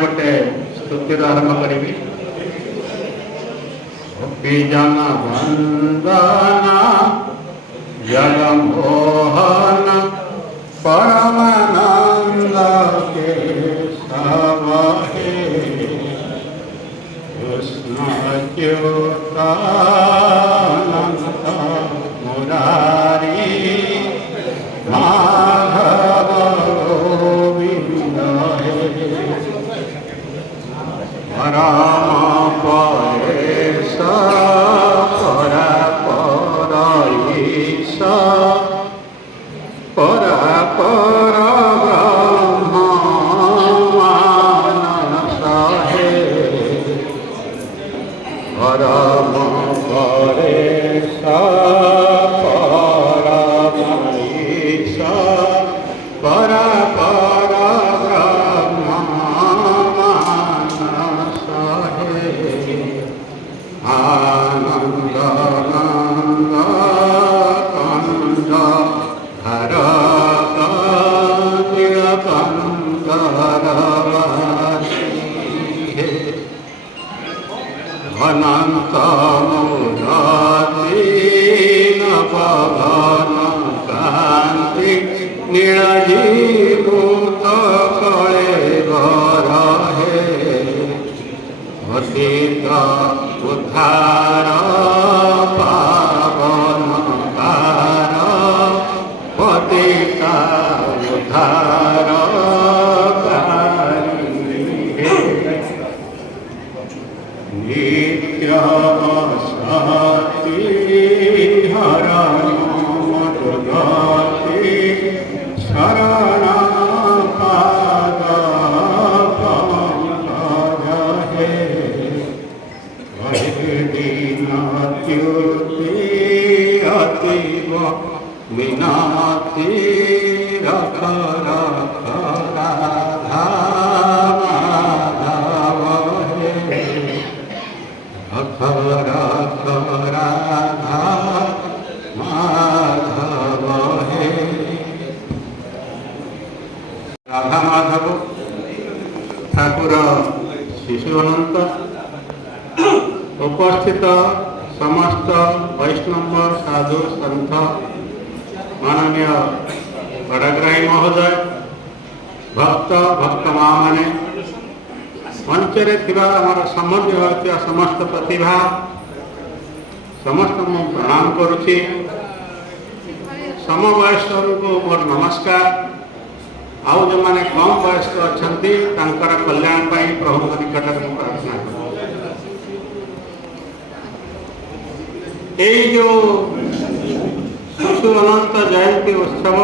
गोटे स्तुतिर आरंभ करी। जन वंदना जगमोहन परमानंद के सवहे कृष्ण च्युतानंद मुरारी माधव गोविंद हे परम परेश परा परईश परा पर ब्रह्म मानस हे परम परेश परमईश परा पर ब्रह्म मानस हे आनंद नंद कंद हरत नीलकंद अनंत मूर्ति नवन कांति नीलजीभूत कलेवर हे अतीत उद्धार पावन कार पतित उद्धार नित्य सती हरण मधुगति शरण पाद पंकज हे दीनत्युति अतीव विनाति रख रख राधा माधव हे रख रख राधा माधव हे राधा माधव ठाकुर शिशु अनंत उपस्थित समस्त वैष्णव साधु संत माननीय बड़ग्राही महोदय भक्त भक्त माँ माने मंचरे आमर संबंधी होता समस्त प्रतिभा समस्त मु प्रणाम करुच्ची समवयस्क को मोर नमस्कार आउ जो मैंने कम वयस्क अच्छा कल्याण प्रभु निकट में प्रार्थना कर जो शिशु अनंत जयंती उत्सव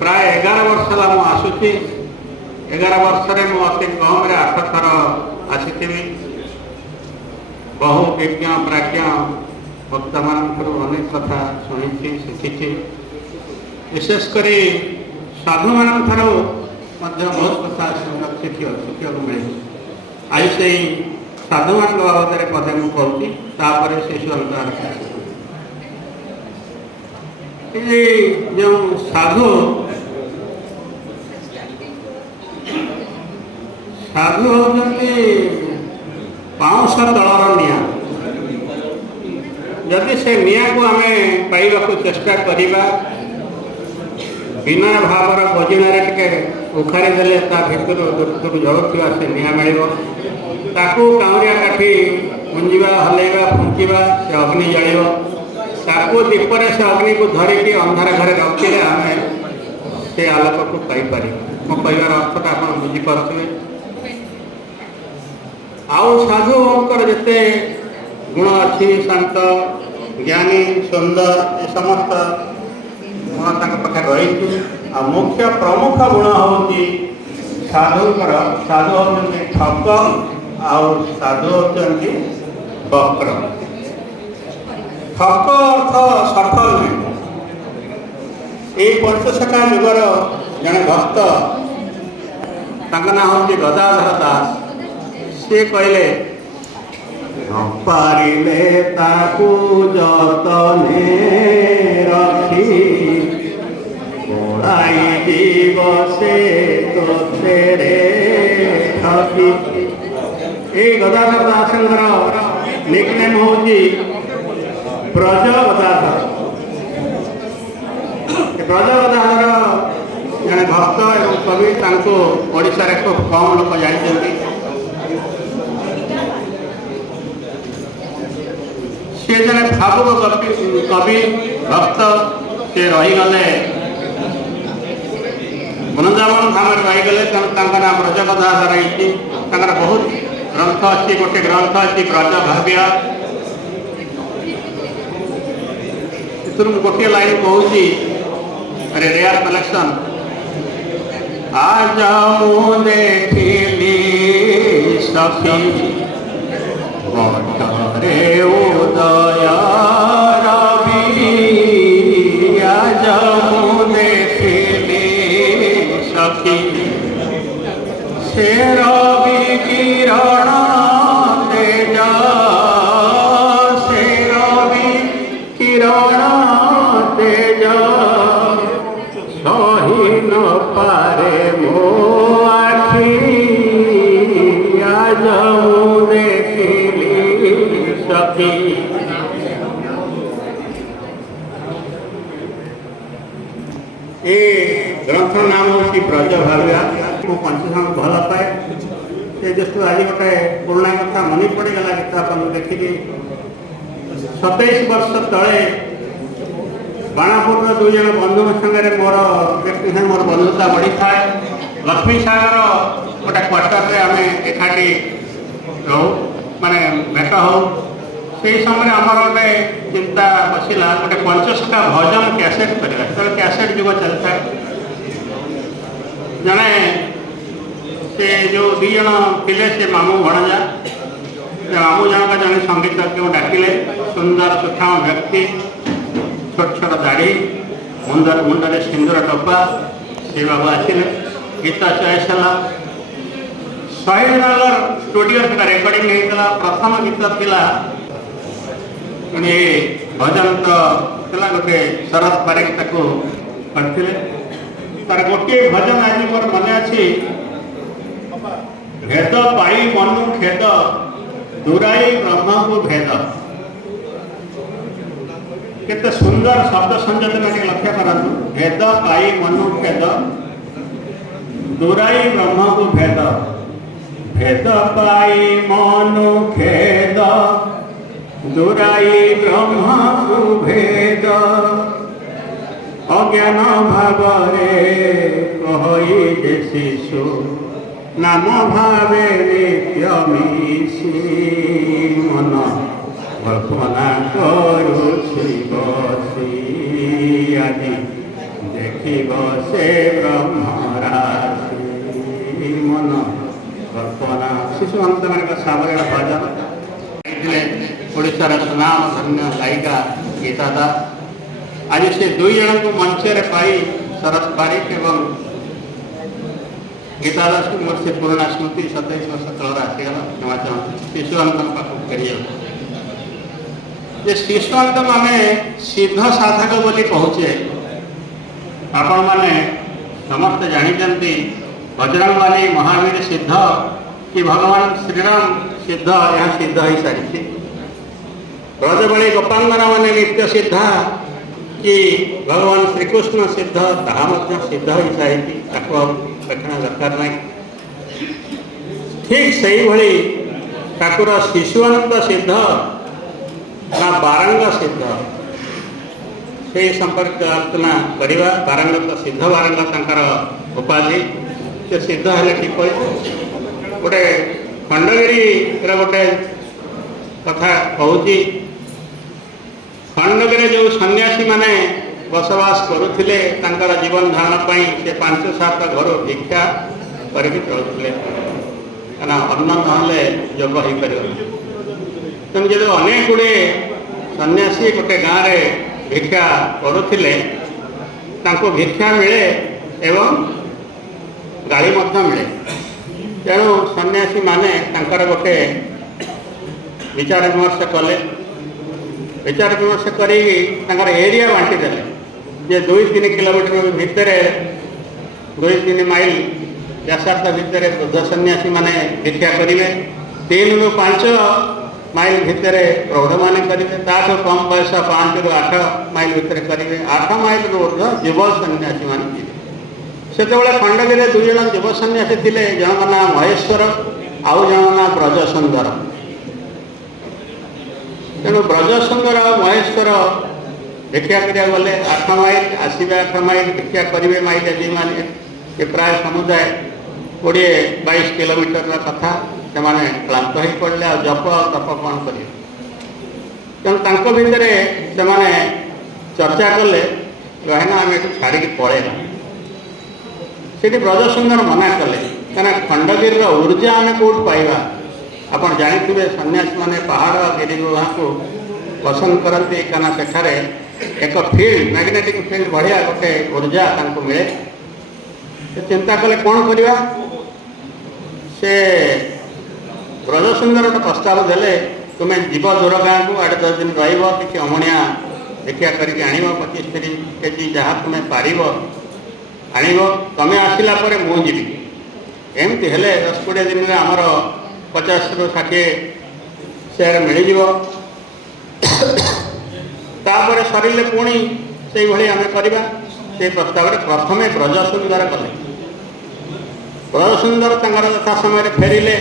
प्राय 11 वर्ष है आसूची 11 वर्ष अति कम 8 थर आसी बहु विज्ञ प्राज्ञ भक्त मान अनेक कथा शुणी शिखी विशेषकर साधु मान बहुत कथा शिखिक मिले आज से साधु मान बाबद पदे मुझे कहूँ शिशु अंत जो साधु साधु होती पाँच तलर निआ जदि से निआ को आम पाइबा चेष्टा करवा विनय भावर बजिणार टे उखारी देले भितर दूर जलुवा से निआ मिल काउरिया काठी मुंजा हलैवा फुंकिवा से अग्नि जल ताकू दीपर से अग्नि को धरिकी अंधार घरे रखिले आम से आलोक को पाइपर मो कहर अर्थटा आप बुझीपे आउ साधुंकर जिते गुण अच्छी शांत ज्ञानी सुंदर ये समस्त गुण पाखे रही आ मुख्य प्रमुख गुण हूँ साधुंकर साधु होती ठक आउ साधु होती वक्र ठक अर्थ सफल नहीं ये पंचशखा युगर जड़े भक्त ना हूँ गदाधर दास सी कहले पारिले ताकू जतने रखी ओढ़ाई जीव से तोते तेरे ठाकी ए गदाधर दासंकर निकनेम होची ब्रज गदाधर ब्रज गदाधर जड़े भक्त एवं कवि ओडिशार खूब कम लोक जानते सी जड़े भावुक कवि भक्त से रहीगले वृंदावन धाम रहीगले तेणु नाम ब्रज गदाधर रही बहुत ग्रंथ अच्छी गोटे ग्रंथ अच्छी ब्रज भाव्य गोटे लाइन कहूँ अरे रेयर कलेक्शन आज मु देखिली सखी रे उदय रवि आज मु देखिली सखी से रवि किरण तेज से रवि किरण तेज सही न पारे मो आखि आज मु देखिली सखी ए ग्रंथ नाम होची ब्रज भाव्या मो पंचम भल पाए से दृष्टि आज गोटे पुराणा कथा मन पड़गला गीत अपन देखिए 27 वर्ष तले बाणापुर दुई जन बंधु सागर मोर व्यक्ति साथ मोर बंधुता बढ़ी थाए लक्ष्मी सागर गोटे क्वार्टर में आम एकाठी रो माने भेट हो से समय आमर गोटे चिंता बसला गोटे पंचशखा भजन कैसेट करवा तो कैसेट जुग चलता जड़े से जो दी जन थे से मामू भणजा मामू जनक जड़े संगीतज्ञ डाकिले सुंदर सुठाम व्यक्ति छोट छोट दाढ़ी मुंडे सिंदूर टप्पा से बाबू आसिले गीत चॉइस है शहीदनगर स्टूडियो रेकर्डिंग होता प्रथम गीत थिला ये भजन तो गोटे शरद पारिक करते तार गोटे भजन आज मोर मन अच्छी भेद पाई मनु खेद दूराई ब्रह्म को भेद केते सुंदर शब्द संयोजन लक्ष्य करतु भेद पाई मनु खेद दूराई ब्रह्म को भेद भेद पाई मनु खेद दूराई ब्रह्म को भेद अज्ञान भावरे कहि जे शिशु नाम भावे नित्य मिशी मन कल्पना करुछि बसी आदि देखिब से ब्रह्मराशि मन कल्पना शिशु अंत सामरिक भजन ओडिशार सुनाम धन्य गायिका गीता दास आज से दुई जन को मंचर पाई शरद पारिक एवं गीता दास को मोर से पुराना स्मृति 27 वर्ष तलर आसीगला क्षमा चाहूँ शिशुअंतम पाखक कर शिशुअंतम आम सिद्ध साधक बोली कहचे आपण मैंने समस्त जानते बजरंगबाली महावीर सिद्ध कि भगवान श्रीराम सिद्ध यहाँ सिद्ध हो सारी ब्रजबाणी गोपांगना मैंने नित्य सिद्धा कि भगवान श्रीकृष्ण सिद्ध ताहा सिद्ध हो सारी देखना दरकार नहीं ठीक से ही ठाकुर शिशुअनंत सिद्ध ना बारंग सिद्ध से संपर्क आलोचना करवा बारंग तो सिद्ध बारंग तंकर उपाधि से सिद्ध है ठीक गोटे खंडगिरी गोटे कथा कहूँ खंडगिरी जो सन्यासी माने बसवास करुले जीवन धारण पर से 5-7 घर भिक्षा करके चलुले क्या अन्न नहले योग हो पार तेणु जो अनेक गुड़े सन्यासी गोटे गाँव में भिक्षा करुले भिक्षा मिले एवं गाड़ी मिले तेणु सन्यासी माने गोटे विचार विमर्श कले विचार विमर्श कर एरिया बांटी देले जे 2-3 किलोमीटर भितर 2-3 माइल व्यासार्थ भितर वृद्ध सन्यासी माने भिक्षा करेंगे 3 ରୁ 5 माइल भितर प्रौढ़ मैंने करेंगे ताठू कम बयस 5 ରୁ 8 माइल भितर करेंगे 8 माइल ऊर्ध युव सन्यासी मान से खंडगिरी 2 जन युव सन्यासी थे जन ना महेश्वर आउ जन ना ब्रजसुंदर तेणु ब्रजसुंदर आ महेश्वर भिक्षा करा गले 8 माइल आसवे 8 माइल भिक्षा करेंगे माइल जी मैंने प्राय समुदाय 20-22 किलोमीटर कथा से क्लांत हो पड़े आ जप तप कौन करेंगे तेणु भितर से चर्चा कले कहना आम ये छाड़ी पलैला से ब्रजसुंदर मना कले क्या खंडगिरी ऊर्जा आम कौट पाइबा आप जाथे सन्यासी मैंने पहाड़ गिरिगुहा को पसंद करती क्या सेठारे एक फील्ड मैग्नेटिक फील्ड बढ़िया गोटे ऊर्जा मिले चिंता कले कौन करवा से ब्रजसुंदर गोटे प्रस्ताव देले तुम्हें जीव दूर गाँव को 8-10 दिन रही अमणिया भिक्षा करके आण 25-30 केजी जहाँ तुम्हें पार आण तुम्हें आसला मुझे एमती हेले 10-20 दिन में आमर 50 ରୁ 60 शेयर मिल तापर सरिले पुणी से भाई आम करवा से प्रस्ताव प्रथम ब्रजसुंदर कले ब्रजसुंदर यथा समय फेरिले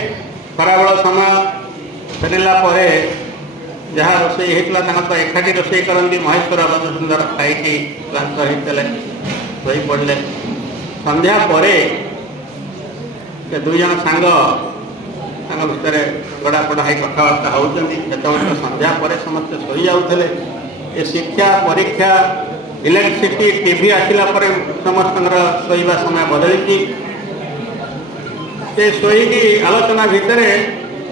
खराबेल समय फेरला जहाँ रोषे होता तो एकाठी रोषे करती महेश्वर ब्रजसुंदर खाई क्लांत होते शई पड़े संध्या पर 2 जन सांग भितर गड़ा पड़ा हो कथबार्ता होती संध्या पर समस्त शई जाते ये शिक्षा परीक्षा इलेक्ट्रिसिटी टीवी आसला समस्त शोवा समय बदली से शोईकी आलोचना भितर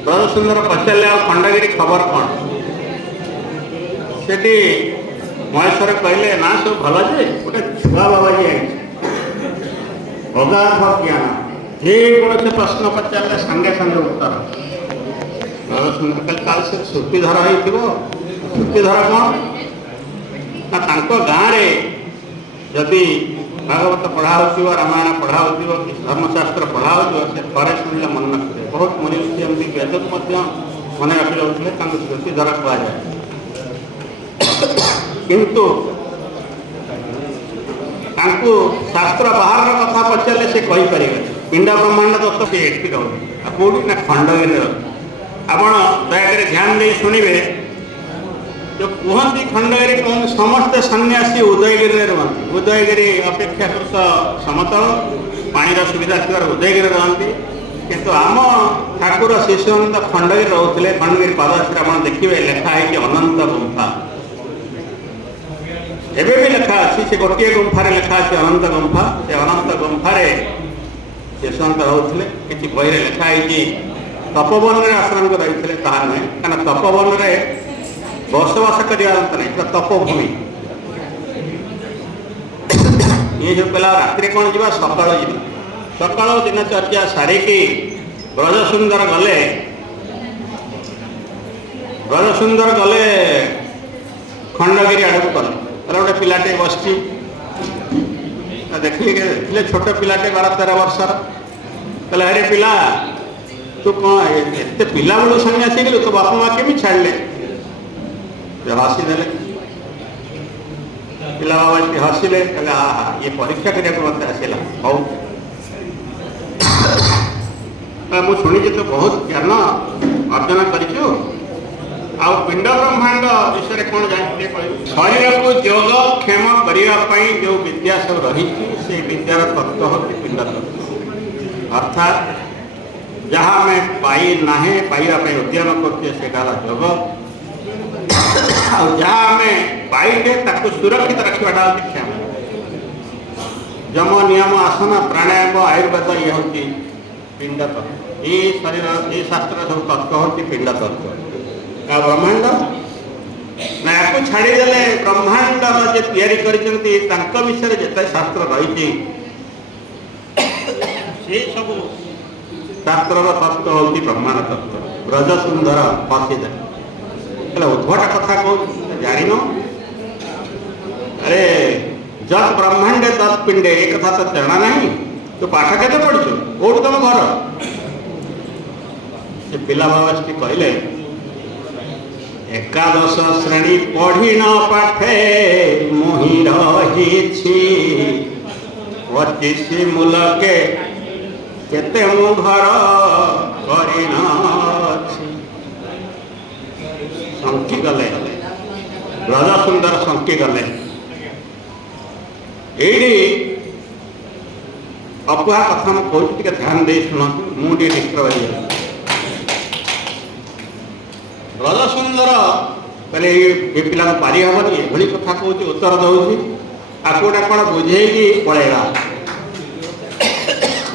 ब्रजसुंदर पचारे आ खंडगिरी खबर कौन से महेश्वर कहले ना सब भल जे गोटे छुआ बाबाजी आई अगाध ज्ञान जे कौन से प्रश्न पचारे सांगे सांगे उत्तर ब्रजसुंदर कहले काल से श्रुतिधर हो श्रुतिधर कौन ना गाँव जदि भागवत पढ़ा हो रामायण पढ़ा हो धर्मशास्त्र पढ़ा हो थे शुणिले मन रखते बहुत मुनि ऋषि वेद मन रखी रोते श्रुतिधर कहुए किंतु शास्त्र बाहर कथा पचारे से कहीपर पिंड ब्रह्मांड तत्व सी एटी रोचे कौटी ना खंडगिरी आपण दयाकर ध्यान दे शुणे जो कहती खंडगिरी कहते समस्ते सन्यासी उदयगिरी रुहति उदयगिरी अपेक्षाकृत समतल पानी सुविधा थी उदयगिरी रुहति किंतु आम ठाकुर शिशुअनंत खंडगिरी रोते खंडगिरी पादश्री आप देखिए लिखाई अनंत गुंफा एवं भी लिखा अच्छी से गोटे गुंफार लिखा अच्छे अनंत गुंफा से अनंत गुंफार शिशुअनंत रोते कि बही लिखाई तपोवन में आश्रम को रही कहा नुहे क्या तपोवन में बसवास करता नहीं पूरा तपोभूमि ये जो पहला रात्रि कौन जा सकाल जा सकाल दिनचर्या सारिकी ब्रजसुंदर गले खंडगिरी आड़ को गले गोटे पिलाटे बस देखिए छोट पिलाटे 12-13 वर्षर कहले अरे पिला तू कौन एत पिला बेलू सन्यासी गलु तो बापा माँ केमी छाड़े हसीदे पिला बाबा हसिले कहले हाँ ये परीक्षा करने मत आसला हौ मुझे शुणी तो बहुत ज्ञान अर्जन करूँ आ पिंड ब्रह्मांड विषय कौन जानते शरीर को योग क्षेम करने जो विद्या सब रही से विद्यार तत्व हूँ पिंड तत्व अर्थात जहाँ आम पाई ना पाइबापी उद्यम करते योग जहाँ आम पाइले सुरक्षित रखाटा हूँ क्षम जम नियम आसन प्राणायाम आयुर्वेद ये हूँ पिंड तत्व ये शरीर ये शास्त्र सब तत्व हूँ पिंड तत्व आ ब्रह्मांड ना या छाड़ीदे ब्रह्मांड जे कर विषय जिते शास्त्र रही सब शास्त्र तत्व हूँ ब्रह्मांड तत्व ब्रजसुंदर प्रसिद्ध उद्भट कथा कह जान अरे जत ब्रह्मांडे तत् पिंडे एक कथा तो जाना नहीं ତୁ ପାଠ କେତେ ପଢିଛୁ, କୋଉଠି ତମ ଘର? ସେ ପିଲା ବାବାଶ୍ରୀ କହିଲେ, ଏକାଦଶ ଶ୍ରେଣୀ ପଢିନ ପାଠେ ମୁହିଁ ରହିଛି, 25 ମୁଲକେ କେତେ ମୁଁ ଘର କରିନଛି। ଶଙ୍କି ଗଲେ, ବ୍ରଜସୁନ୍ଦର ଶଙ୍କି ଗଲେ। ଏଇଠି ଅକୁହା କଥା ମୁଁ କହୁଛି, ଟିକେ ଧ୍ୟାନ ଦେଇ ଶୁଣନ୍ତୁ, ମୁଁ ଟିକେ ଡିଷ୍ଟର୍ବ ହେଇଯାଉଛି। ବ୍ରଜସୁନ୍ଦର କହିଲେ ଏ ପିଲାକୁ ପାରି ହେବନି, ଏଭଳି କଥା କହୁଛି, ଉତ୍ତର ଦେଉଛି, ଆକୁ ଗୋଟେ କ'ଣ ବୁଝେଇକି ପଳେଇବା।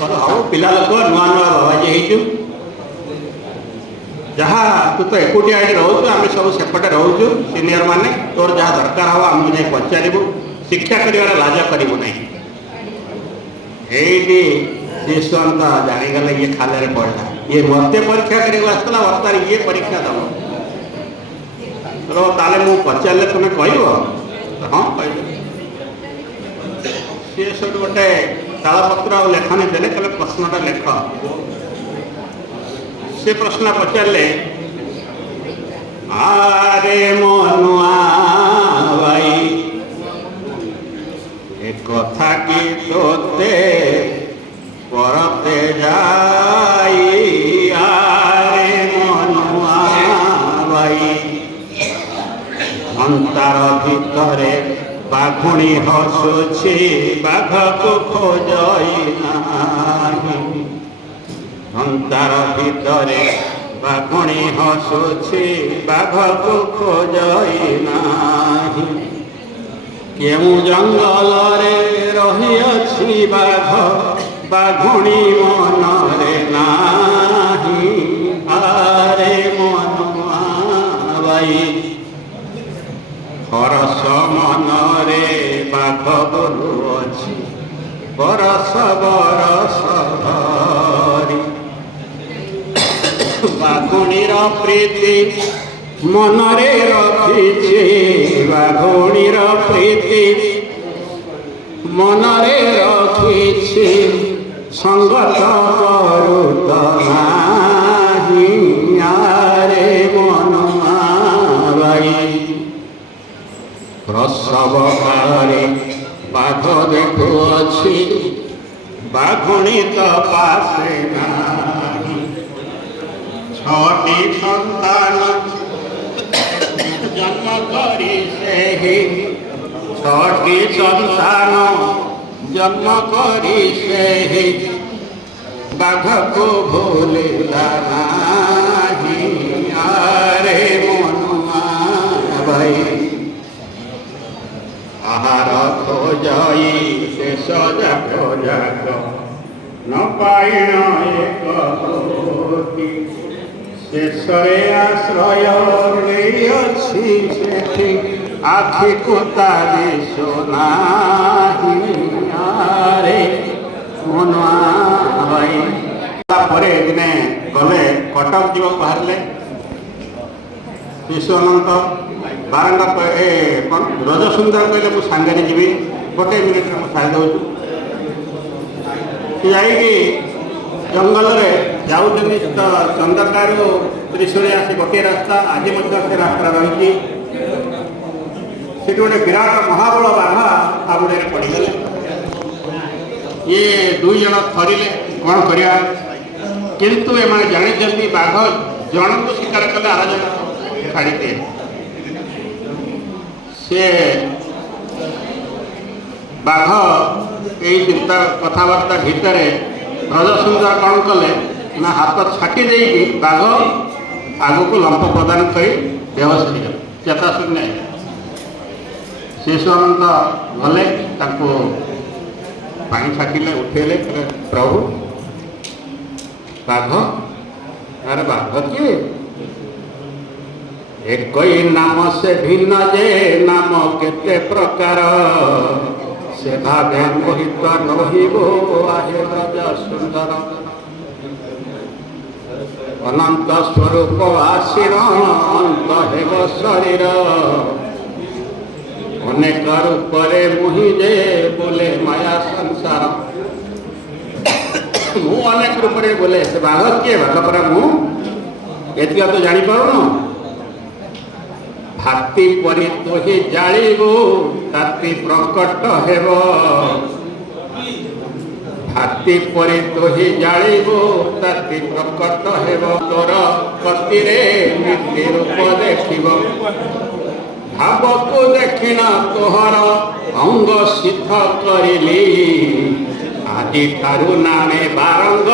ହଉ ପିଲା ଲୋକ, ନୂଆ ନୂଆ ବାବାଜୀ ହେଇଛୁ, ଯାହା ତୁ ତ ଏକୁଟିଆ ଏଠି ରହୁଛୁ, ଆମେ ସବୁ ସେପଟେ ରହୁଛୁ ସିନିୟର ମାନେ, ତୋର ଯାହା ଦରକାର ହେବ ଆମକୁ ଯାଇ ପଚାରିବୁ, ଶିକ୍ଷା କରିବାରେ ଲାଜ କରିବୁ ନାହିଁ। ଏଇଠି ଶିଶୁଅନ୍ତ ଜାଣିଗଲେ ଇଏ ଖାଲରେ ପଡ଼ିଲା, ଇଏ ମତେ ପରୀକ୍ଷା କରିବାକୁ ଆସିଥିଲା, ବର୍ତ୍ତମାନ ଇଏ ପରୀକ୍ଷା ଦେବ। ତାହେଲେ ମୁଁ ପଚାରିଲେ ତୁମେ କହିବ? ହଁ କହିବ। ସିଏ ସେଠୁ ଗୋଟେ ତାଳପତ୍ର ଆଉ ଲେଖନୀ ଦେଲେ, କହିଲେ ପ୍ରଶ୍ନଟା ଲେଖ। ସେ ପ୍ରଶ୍ନ ପଚାରିଲେ, ଆରେ ମନୁଆ ଭାଇ, ଏ କଥା କି ତୋତେ ପରତେ ଯାଇ, ଆରେ ମନୁଆ ଭାଇ, ଅନ୍ତାର ଭିତରେ ବାଘୁଣୀ ହସୁଛି, ବାଘକୁ ଖୋଜଇ ନାହିଁ। ଅନ୍ତାର ଭିତରେ ବାଘୁଣୀ ହସୁଛି, ବାଘକୁ ଖୋଜଇ ନାହିଁ। କେଉଁ ଜଙ୍ଗଲରେ ରହିଅଛି ବାଘ, ବାଘୁଣୀ ମନରେ ନାହିଁ। ଆରେ ମନୁଆ ଭାଇ, ହରସ ମନରେ ବାଘ ବୋଲୁଅଛି, ବରଷ ବରଷ ଧରି। ବାଘୁଣୀର ପ୍ରୀତି ମନରେ ରଖିଛି, ବାଘୁଣୀର ପ୍ରୀତି ମନରେ ରଖିଛି, ସଙ୍ଗତ କରୁତ ନାହିଁ। ଆରେ ମନୁଆ ଭାଇ, ପ୍ରସବ କାଳରେ ବାଘ ଦେଖୁଅଛି, ବାଘୁଣୀ ତ ପାଶେ ନାହିଁ। 6ଟି ସନ୍ତାନ ଜନ୍ମ କରି ସେହି, 6ଟି ସନ୍ତାନ ଜନ୍ମ କରି ସେହି, ବାଘକୁ ଭୁଲିଲା ନାହିଁ। ଆରେ ମନୁଆ ଭାଇ, ଆହାର ଖୋଜଇ ଶେଷ ଯାକ ଯାକ, ନ ପାଇଣ ଏକ କୋଟି। ଶେଷରେ ଆଶ୍ରୟ ନେଇଅଛି ସେଠି, ଆଖିକୁ ତା ଦିଶୁନାହିଁ। ଆରେ ମନୁଆ ଭାଇ। ତାପରେ ଦିନେ ଗଲେ, କଟକ ଯିବାକୁ ବାହାରିଲେ। ଶିଶୁ ଅନନ୍ତ ବାରଣ୍ଡା କ'ଣ ବ୍ରଜସୁନ୍ଦର କହିଲେ, ମୁଁ ସାଙ୍ଗରେ ଯିବି, 1 ମିନିଟ୍ରେ ମୁଁ ଛାଡ଼ି ଦେଉଛୁ। ସେ ଯାଇକି ଜଙ୍ଗଲରେ ଯାଉଛନ୍ତି, ତ ଚନ୍ଦକାରୁ ତ୍ରିଶୂଳିଆ ସେ ଗୋଟିଏ ରାସ୍ତା, ଆଜି ମଧ୍ୟ ସେ ରାସ୍ତା ରହିଛି। ସେଠି ଗୋଟେ ବିରାଟ ମହାବଳ ବାଘ ଆବୁଡ଼ରେ ପଡ଼ିଗଲେ। ଇଏ 2 ଜଣ ଥରିଲେ, କ'ଣ କରିବା? କିନ୍ତୁ ଏମାନେ ଜାଣିଛନ୍ତି ବାଘ ଜଣକୁ ଶିକାର କଲେ ଆର ଜଣ ଛାଡ଼ିଦିଏ। ସେ ବାଘ ଏଇ ଚିନ୍ତା କଥାବାର୍ତ୍ତା ଭିତରେ ବ୍ରଜସୁନ୍ଦର କ'ଣ କଲେ ନା, ହାତ ଛାଟି ଦେଇକି ବାଘ ଆଗକୁ ଲମ୍ପ ପ୍ରଦାନ କରି ବେହୋସ ହେଇଗଲେ, ଚେତାଶୂନ୍ୟ ହେଇଗଲେ। ଶିଶୁ ଅନନ୍ତ ଗଲେ, ତାଙ୍କୁ ପାଣି ଛାଟିଲେ, ଉଠେଇଲେ, କହିଲେ ପ୍ରଭୁ ବାଘ, ଆରେ ବାଘ କିଏ? একই নাম সে ভিন্ন যে নাম কেতে প্রকার, সে ভাবে মোহিত নহিব আহে ব্রজ সুন্দর। অনন্ত স্বরূপ আসির অন্ত হেব শরীর, অনেক রূপরে মুহি যে বলে মায়া সংসার। ମୁଁ ଅନେକ ରୂପରେ ବୋଲେ ସେ ବାଘ କିଏ ବାଘ ପରା ମୁଁ ଏତିକ ତ ଜାଣିପାରୁନ ହାତୀ ପରି ତୋହି ଜାଳିବୁ ତାତି ପ୍ରକଟ ହେବ ହାତୀ ପରି ତୋହି ଜାଳିବୁ ତାତି ପ୍ରକଟ ହେବ ତୋର କତିରେ ନୀତି ରୂପ ଦେଖିବ ଭାବକୁ ଦେଖିନ ତୋହର ଅଙ୍ଗ ସିଦ୍ଧ କରିଲି ଆଜିଠାରୁ ନାମେ ବାରଙ୍ଗ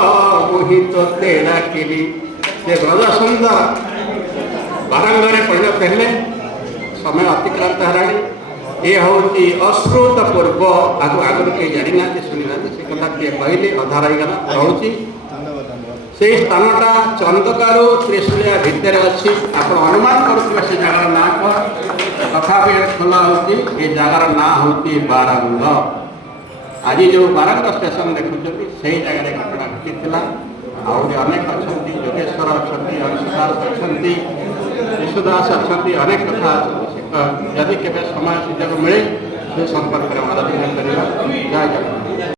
ମୁହିଁ ତୋତେ ଡାକିଲି ସେ ବ୍ରଜ ସୁନ୍ଦର ବାରଙ୍ଗରେ ପରିଣତ ହେଲେ ସମୟ ଅତିକ୍ରାନ୍ତ ହେଲାଣି ଏ ହେଉଛି ଅଶ୍ରୁତ ପୂର୍ବ ଆଗରୁ କେହି ଜାଣିନାହାନ୍ତି ଶୁଣିନାହାନ୍ତି ସେ କଥା କିଏ କହିଲେ ଅଧା ରହିଗଲା ରହୁଛି ସେଇ ସ୍ଥାନଟା ଚନ୍ଦକାରୁ ତ୍ରିଶୁଳିଆ ଭିତରେ ଅଛି ଆପଣ ଅନୁମାନ କରୁଥିବା ସେ ଜାଗାର ନାଁ କ'ଣ ତଥାପି ଖୋଲା ହେଉଛି ଏ ଜାଗାର ନାଁ ହେଉଛି ବାରଙ୍ଗ ଆଜି ଯେଉଁ ବାରଙ୍ଗ ଷ୍ଟେସନ ଦେଖୁଛନ୍ତି ସେଇ ଜାଗାରେ ଘଟଣା ଘଟିଥିଲା ଆହୁରି ଅନେକ ଅଛନ୍ତି ଯୋଗେଶ୍ୱର ଅଛନ୍ତି ହଂସଦାସ ଅଛନ୍ତି ବିଶ୍ୱଦାସ ଅଛନ୍ତି ଅନେକ କଥା ଅଛନ୍ତି ଯଦି କେବେ ସମୟ ସୁଯୋଗ ମିଳେ ସେ ସମ୍ପର୍କରେ ଆଲୋଚନା କରିବା ଜୟ ଜଗନ୍ନାଥ।